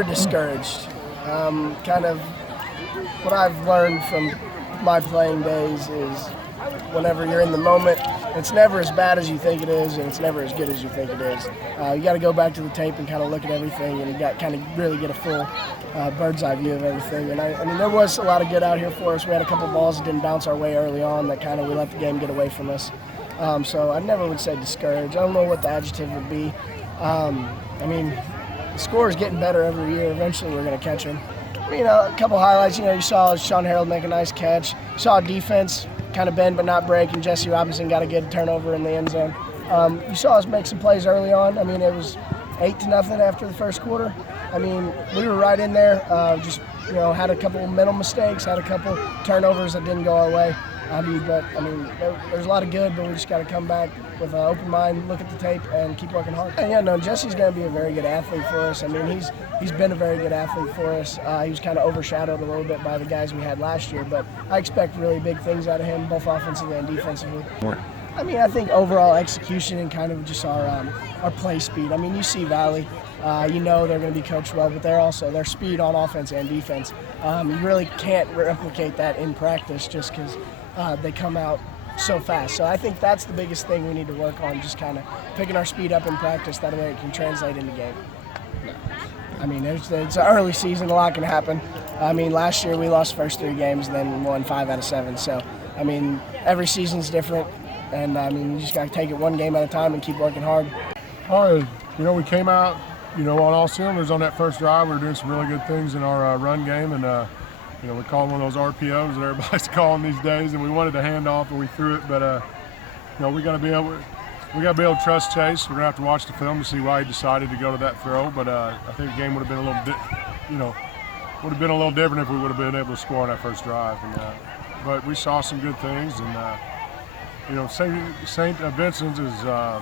never discouraged. Kind of what I've learned from my playing days is whenever you're in the moment, it's never as bad as you think it is, and it's never as good as you think it is. You got to go back to the tape and kind of look at everything, and you got kind of really get a full bird's eye view of everything. And I mean, there was a lot of good out here for us. We had a couple balls that didn't bounce our way early on that kind of we let the game get away from us. So I never would say discouraged. I don't know what the adjective would be. I mean, the score is getting better every year. Eventually, we're going to catch them. You know, a couple highlights. You know, you saw Sean Harold make a nice catch. You saw defense kind of bend but not break, and Jesse Robinson got a good turnover in the end zone. You saw us make some plays early on. I mean, it was 8-0 after the first quarter. I mean, we were right in there. Just, you know, had a couple mental mistakes, had a couple turnovers that didn't go our way. There's a lot of good, but we just got to come back with an open mind, look at the tape, and keep working hard. And yeah, no, Jesse's going to be a very good athlete for us. I mean, he's been a very good athlete for us. He was kind of overshadowed a little bit by the guys we had last year, but I expect really big things out of him, both offensively and defensively. I mean, I think overall execution and kind of just our play speed. I mean, you see Valle, you know they're going to be coached well, but their speed on offense and defense. You really can't replicate that in practice just because they come out so fast. So I think that's the biggest thing we need to work on, just kind of picking our speed up in practice. That way it can translate into game. I mean, it's an early season. A lot can happen. I mean, last year we lost the first 3 games and then won 5 out of 7. So, I mean, every season's different. And, I mean, you just got to take it one game at a time and keep working hard. You know, we came out, you know, on all cylinders on that first drive. We were doing some really good things in our run game. And, you know, we called one of those RPOs that everybody's calling these days, and we wanted to hand off and we threw it. But, you know, we got to be able to trust Chase. We're going to have to watch the film to see why he decided to go to that throw. But I think the game would have been a little different if we would have been able to score on that first drive. And, but we saw some good things, and you know, St. Vincent is, I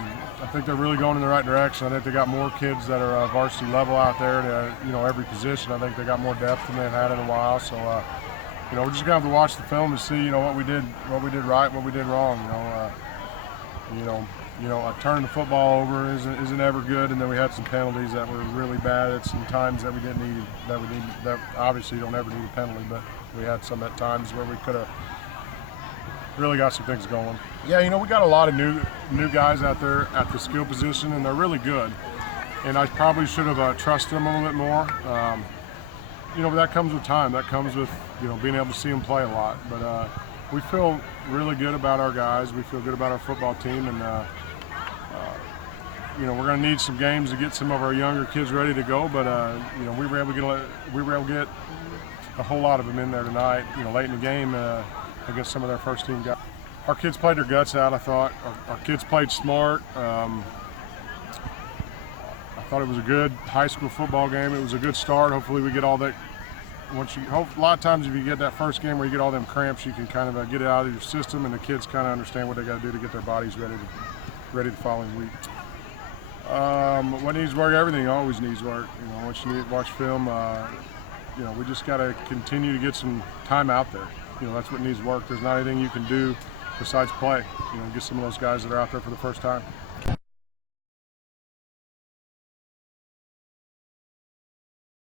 think they're really going in the right direction. I think they got more kids that are varsity level out there. You know, every position. I think they got more depth than they've had in a while. So, you know, we're just gonna have to watch the film to see, you know, what we did right, what we did wrong. You know, turning the football over isn't ever good, and then we had some penalties that were really bad at some times that we didn't need. That obviously you don't ever need a penalty, but we had some at times where we could have really got some things going. Yeah, you know, we got a lot of new guys out there at the skill position, and they're really good. And I probably should have trusted them a little bit more. You know, but that comes with time. That comes with, you know, being able to see them play a lot. But we feel really good about our guys. We feel good about our football team, and you know, we're going to need some games to get some of our younger kids ready to go. But you know, we were able to get a whole lot of them in there tonight. You know, late in the game. Against some of their first team guys. Our kids played their guts out, I thought. Our kids played smart. I thought it was a good high school football game. It was a good start. Hopefully we get all that. A lot of times if you get that first game where you get all them cramps, you can kind of get it out of your system, and the kids kind of understand what they got to do to get their bodies ready the following week. What needs work? Everything always needs work. You know, once you watch film, you know, we just got to continue to get some time out there. You know, that's what needs work. There's not anything you can do besides play. You know, get some of those guys that are out there for the first time.